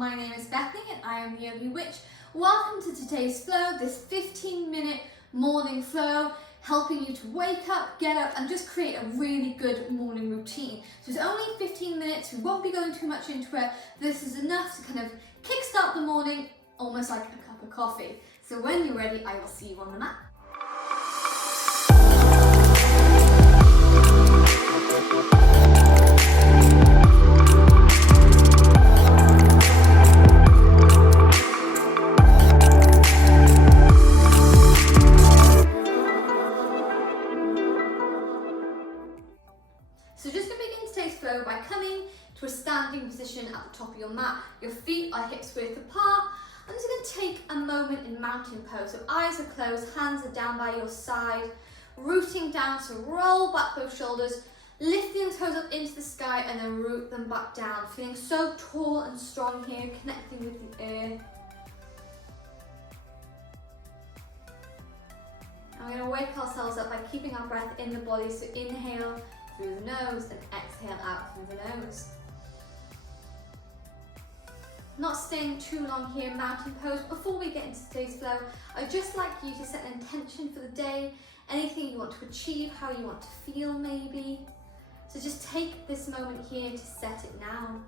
my name is Bethany and I am the Yogi Witch. Welcome to today's flow, this 15-minute morning flow, helping you to wake up, get up and just create a really good morning routine. So it's only 15 minutes, we won't be going too much into it. This is enough to kind of kickstart the morning, almost like a cup of coffee. So when you're ready, I will see you on the mat. So just going to begin today's flow by coming to a standing position at the top of your mat. Your feet are hips width apart. I'm just going to take a moment in mountain pose. So eyes are closed, hands are down by your side, rooting down, so roll back both shoulders, lifting the toes up into the sky and then root them back down. Feeling so tall and strong here, connecting with the earth. And we're going to wake ourselves up by keeping our breath in the body. So inhale through the nose and exhale out through the nose. Not staying too long here in mountain pose. Before we get into today's flow, I'd just like you to set an intention for the day, anything you want to achieve, how you want to feel maybe. So just take this moment here to set it now.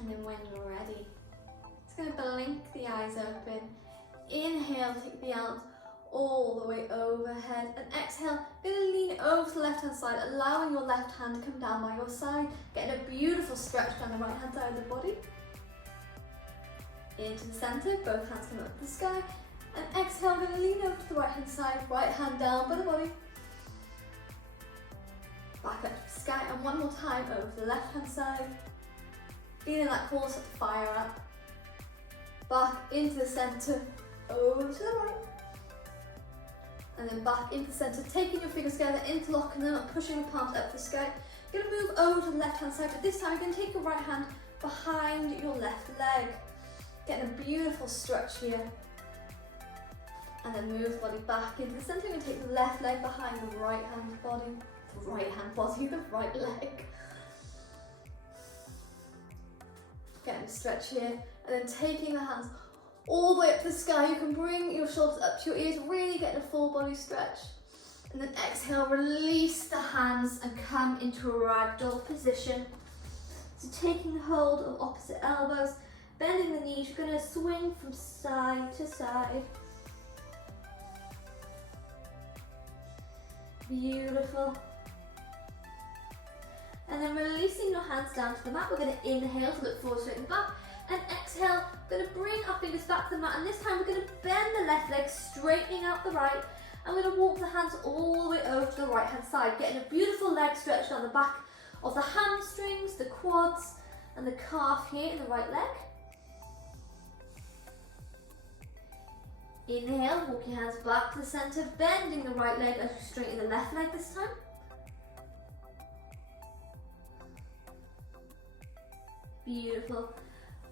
And then when you're ready, just going to blink the eyes open. Inhale, take the arms all the way overhead. And exhale, going to lean over to the left hand side, allowing your left hand to come down by your side. Getting a beautiful stretch down the right hand side of the body. Into the centre, both hands come up to the sky. And exhale, going to lean over to the right hand side, right hand down by the body. Back up to the sky, and one more time over to the left hand side. Feeling that core set the fire up. Back into the centre, over to the right. And then back into the centre, taking your fingers together, interlocking them and pushing the palms up to the sky. You're going to move over to the left hand side, but this time you're going to take your right hand behind your left leg. Getting a beautiful stretch here. And then move the body back into the centre. You're going to take the left leg behind the right hand body. The right leg. Getting a stretch here, and then taking the hands all the way up to the sky. You can bring your shoulders up to your ears, really getting a full body stretch. And then exhale, release the hands and come into a ragdoll position. So taking hold of opposite elbows, bending the knees, you're going to swing from side to side. Beautiful. And then releasing your hands down to the mat, we're going to inhale to look forward straight in the back. And exhale, we're going to bring our fingers back to the mat. And this time we're going to bend the left leg, straightening out the right. And we're going to walk the hands all the way over to the right hand side, getting a beautiful leg stretch down the back of the hamstrings, the quads, and the calf here in the right leg. Inhale, walk your hands back to the centre, bending the right leg as you straighten the left leg this time. Beautiful.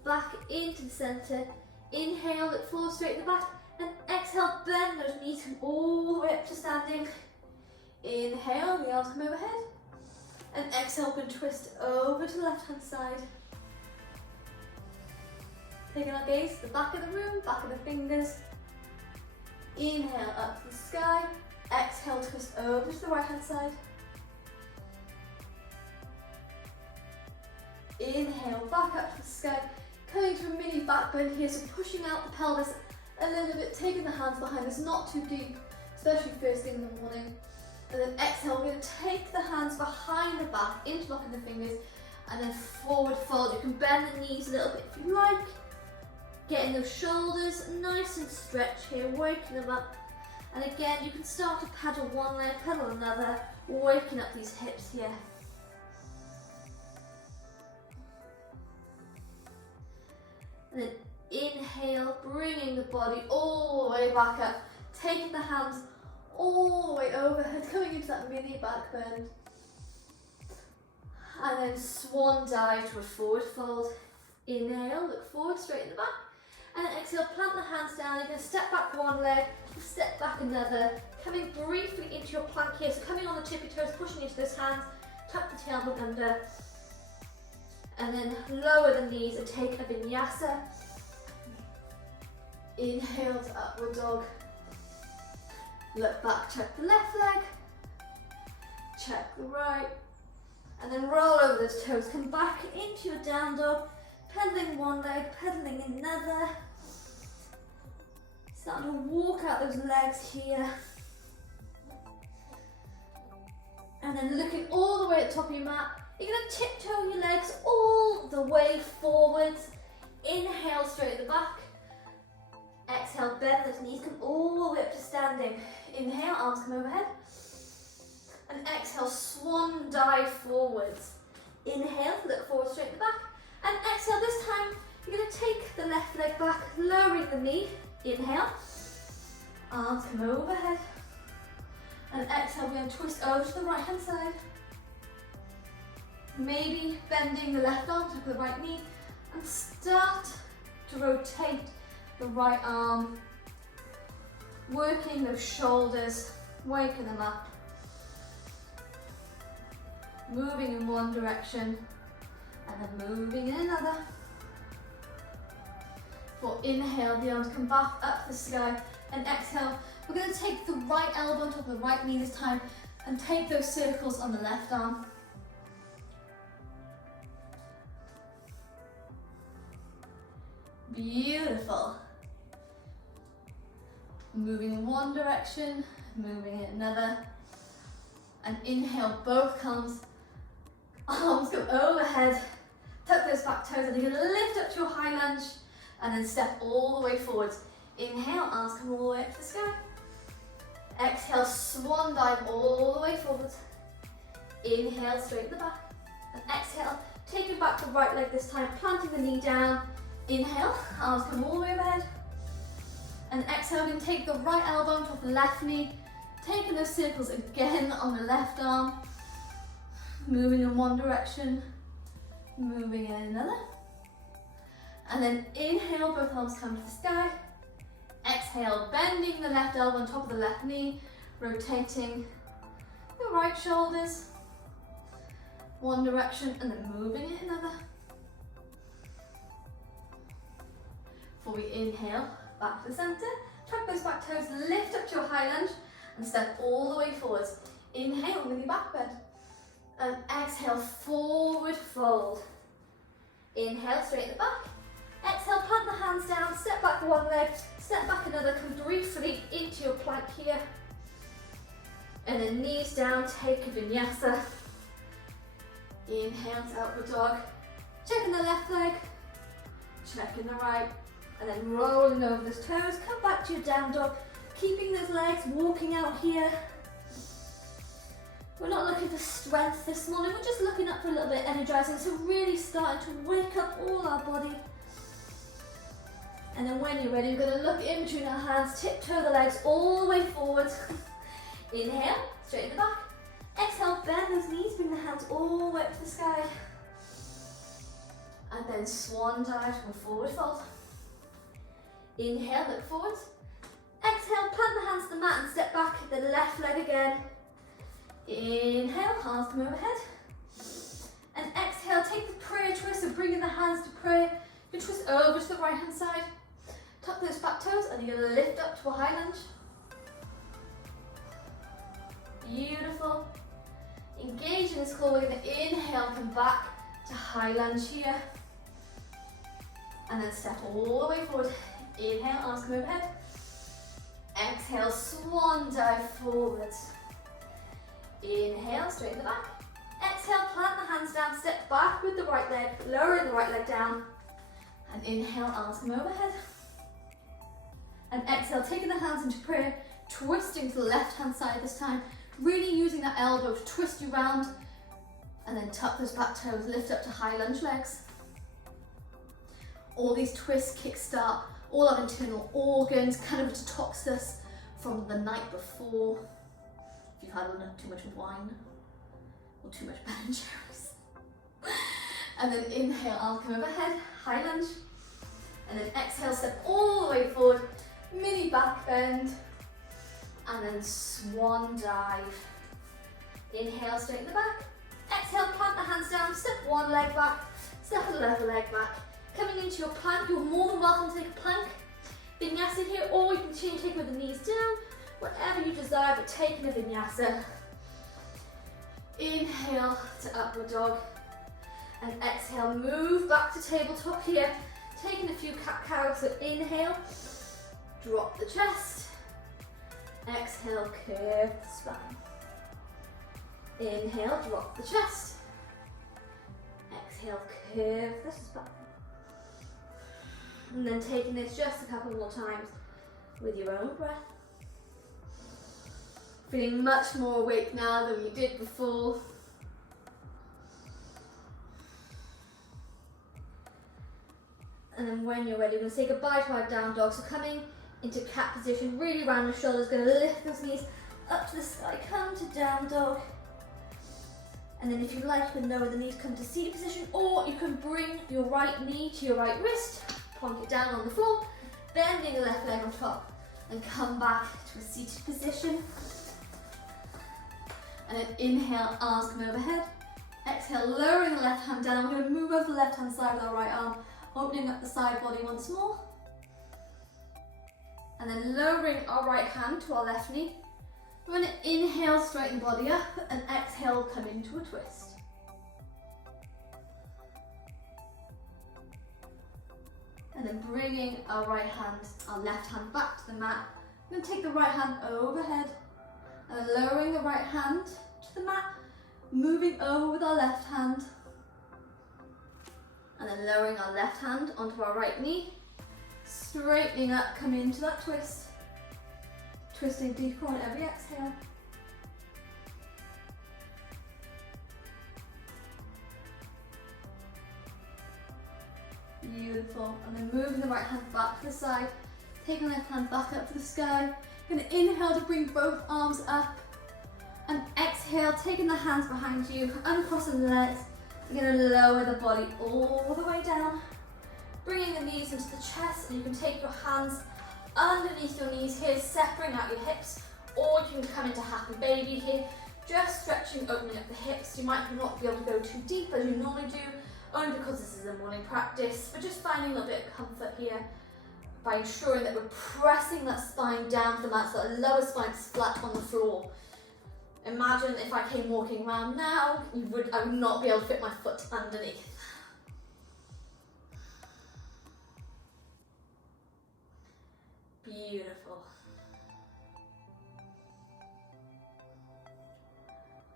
Back into the centre. Inhale, look forward straight at the back. And exhale, bend those knees all the way up to standing. Inhale, the arms come overhead. And exhale, we're going to twist over to the left hand side. Taking our gaze to the back of the room, back of the fingers. Inhale, up to the sky. Exhale, twist over to the right hand side. Inhale, back up to the sky, coming to a mini back bend here, so pushing out the pelvis a little bit, taking the hands behind us, not too deep, especially first thing in the morning. And then exhale, we're going to take the hands behind the back, interlocking the fingers, and then forward fold. You can bend the knees a little bit if you like, getting those shoulders nice and stretched here, waking them up. And again, you can start to paddle one leg, paddle another, waking up these hips here. And then inhale, bringing the body all the way back up, taking the hands all the way overhead, coming into that mini back bend. And then swan dive to a forward fold. Inhale, look forward, straight in the back. And then exhale, plant the hands down. You're going to step back one leg, step back another, coming briefly into your plank here. So coming on the tippy toes, pushing into those hands, tuck the tailbone under, and then lower the knees and take a vinyasa. Inhale to upward dog. Look back, check the left leg, check the right, and then roll over those toes. Come back into your down dog, pedaling one leg, pedaling another. Starting to walk out those legs here. And then looking all the way at the top of your mat, you're going to tiptoe your legs all the way forwards. Inhale, straight at the back. Exhale, bend those knees, come all the way up to standing. Inhale, arms come overhead. And exhale, swan dive forwards. Inhale, look forward straight at the back. And exhale, this time, you're going to take the left leg back, lowering the knee. Inhale, arms come overhead. And exhale, we're going to twist over to the right hand side. Maybe bending the left arm to the right knee. And start to rotate the right arm, working those shoulders, waking them up, moving in one direction and then moving in another. For inhale, the arms come back up to the sky, and exhale, we're going to take the right elbow on top of the right knee this time and take those circles on the left arm. Beautiful. Moving in one direction, moving in another. And inhale, both palms, arms go overhead, tuck those back toes, and you're going to lift up to your high lunge and then step all the way forwards. Inhale, arms come all the way up to the sky. Exhale, swan dive all the way forwards. Inhale, straight at the back. And exhale, taking back the right leg this time, planting the knee down. Inhale, arms come all the way overhead. And exhale, we can take the right elbow on top of the left knee, taking those circles again on the left arm, moving in one direction, moving in another. And then inhale, both arms come to the sky. Exhale, bending the left elbow on top of the left knee, rotating the right shoulders, one direction, and then moving in another. Before we inhale, back to the center, tuck those back toes, lift up to your high lunge, and step all the way forwards. Inhale with your back bend. And exhale, forward fold. Inhale, straight at the back. Exhale, plant the hands down, step back one leg, step back another, come briefly into your plank here. And then knees down, take a vinyasa. Inhale to upward dog. Checking the left leg, checking the right. And then rolling over those toes, come back to your down dog, keeping those legs walking out here. We're not looking for strength this morning, we're just looking up for a little bit energizing, so really starting to wake up all our body. And then when you're ready, you're going to look in between our hands, tiptoe the legs all the way forward. Inhale, straight at the back. Exhale, bend those knees, bring the hands all the way up to the sky. And then swan dive or forward fold. Inhale, look forward. Exhale, plant the hands to the mat and step back the left leg again. Inhale, arms come overhead. And exhale, take the prayer twist, so bringing the hands to prayer. You twist over to the right hand side. Tuck those back toes and you're going to lift up to a high lunge. Beautiful. Engage in this core, we're going to inhale, come back to high lunge here. And then step all the way forward. Inhale, arms come overhead. Exhale, swan dive forwards. Inhale, straight in the back. Exhale, plant the hands down, step back with the right leg, lowering the right leg down. And inhale, arms come overhead. And exhale, taking the hands into prayer, twisting to the left hand side this time. Really using that elbow to twist you round. And then tuck those back toes, lift up to high lunge legs. All these twists kickstart all our internal organs, kind of detox us from the night before. If you've had too much wine or too much Ben and Jerry's. And then inhale, arms come overhead, high lunge. And then exhale, step all the way forward, mini back bend, and then swan dive. Inhale, straighten the back. Exhale, plant the hands down, step one leg back, step the other leg back. Coming into your plank, you're more than welcome to take a plank. Vinyasa here, or you can change, take with the knees down, whatever you desire, but taking a vinyasa. Inhale to upward dog, and exhale, move back to tabletop here, taking a few cat-cows. So inhale, drop the chest, exhale, curve the spine. Inhale, drop the chest, exhale, curve the spine. And then taking this just a couple more times with your own breath. Feeling much more awake now than we did before. And then when you're ready, we're going to say goodbye to our down dog. So coming into cat position, really round the shoulders, going to lift those knees up to the sky, come to down dog. And then if you like, you can lower the knees, come to seated position, or you can bring your right knee to your right wrist, point it down on the floor, bending the left leg on top, and come back to a seated position. And then inhale, arms come overhead. Exhale, lowering the left hand down. We're going to move over the left hand side with our right arm, opening up the side body once more. And then lowering our right hand to our left knee. We're going to inhale, straighten the body up, and exhale, come into a twist. And then bringing our right hand, our left hand back to the mat. We're going to take the right hand overhead, and then lowering the right hand to the mat, moving over with our left hand, and then lowering our left hand onto our right knee, straightening up, coming into that twist. Twisting deeper on every exhale. Beautiful. And then moving the right hand back to the side, taking the left hand back up to the sky. You're going to inhale to bring both arms up, and exhale, taking the hands behind you, uncrossing the legs. You're going to lower the body all the way down, bringing the knees into the chest, and you can take your hands underneath your knees here, separating out your hips, or you can come into happy baby here, just stretching, opening up the hips. You might not be able to go too deep as you normally do, only because this is a morning practice, but just finding a little bit of comfort here by ensuring that we're pressing that spine down to the mat so that the lower spine is flat on the floor. Imagine if I came walking around now, I would not be able to fit my foot underneath. Beautiful.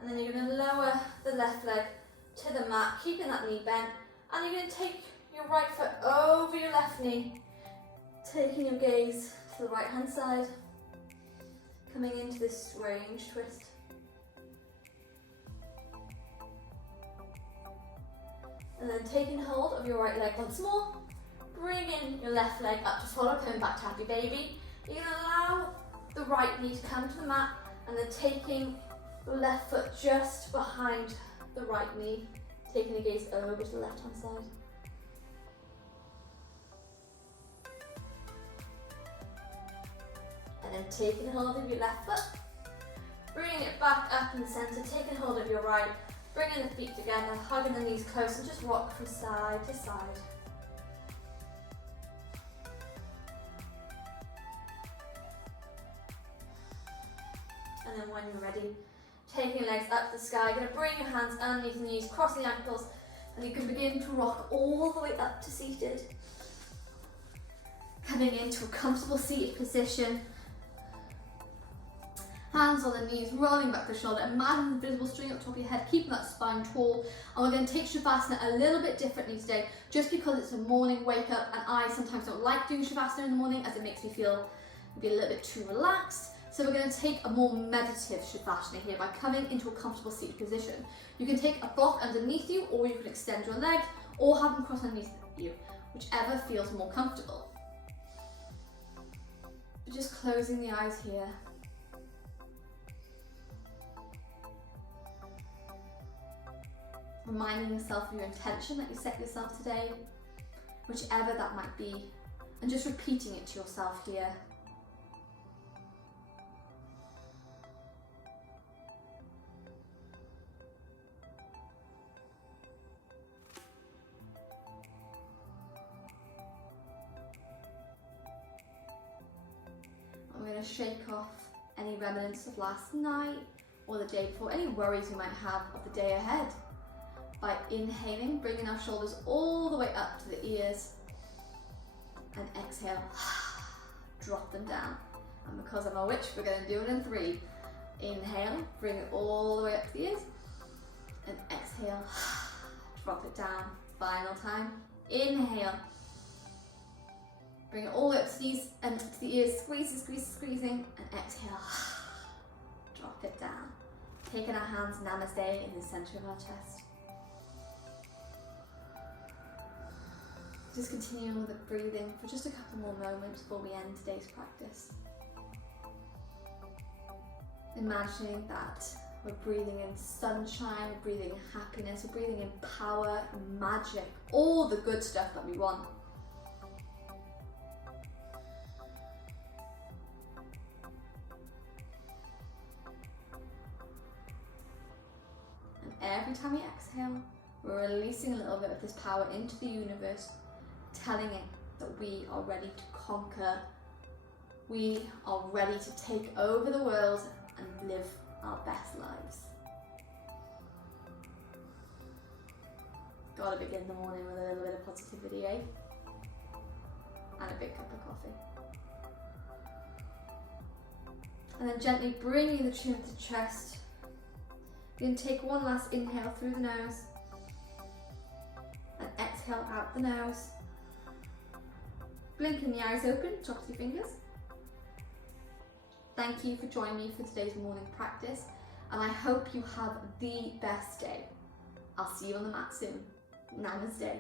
And then you're going to lower the left leg to the mat, keeping that knee bent, and you're going to take your right foot over your left knee, taking your gaze to the right hand side, coming into this strange twist. And then taking hold of your right leg once more, bringing your left leg up to follow, coming back to happy baby. You're going to allow the right knee to come to the mat, and then taking the left foot just behind the right knee, taking the gaze over to the left hand side. And then taking hold of your left foot, bringing it back up in the centre, taking hold of your right, bringing the feet together, hugging the knees close, and just rock from side to side. And then when you're ready, taking your legs up to the sky, you're going to bring your hands underneath the knees, cross the ankles, and you can begin to rock all the way up to seated. Coming into a comfortable seated position. Hands on the knees, rolling back the shoulder. Imagine the visible string at the top of your head, keeping that spine tall. And we're going to take Shavasana a little bit differently today, just because it's a morning wake up, and I sometimes don't like doing Shavasana in the morning as it makes me feel maybe a little bit too relaxed. So we're going to take a more meditative Shavasana here by coming into a comfortable seated position. You can take a block underneath you, or you can extend your legs, or have them cross underneath you, whichever feels more comfortable. But just closing the eyes here. Reminding yourself of your intention that you set yourself today, whichever that might be And just repeating it to yourself here. I'm going to shake off any remnants of last night or the day before, any worries you might have of the day ahead, by inhaling, bringing our shoulders all the way up to the ears, and exhale, drop them down. And because I'm a witch, we're going to do it in 3. Inhale, bring it all the way up to the ears, and exhale, drop it down. Final time, inhale, bring it all the way up to the knees and to the ears, squeezing, and exhale, drop it down. Taking our hands, namaste, in the center of our chest. Just continue with the breathing for just a couple more moments before we end today's practice. Imagining that we're breathing in sunshine, we're breathing in happiness, we're breathing in power, magic, all the good stuff that we want. And every time we exhale, we're releasing a little bit of this power into the universe, telling it that we are ready to conquer, we are ready to take over the world and live our best lives. Gotta begin the morning with a little bit of positivity, eh? And a big cup of coffee. And then gently bringing the chin to the chest. You're going to take one last inhale through the nose and exhale out the nose. Blinking the eyes open, top of your fingers. Thank you for joining me for today's morning practice, and I hope you have the best day. I'll see you on the mat soon. Namaste.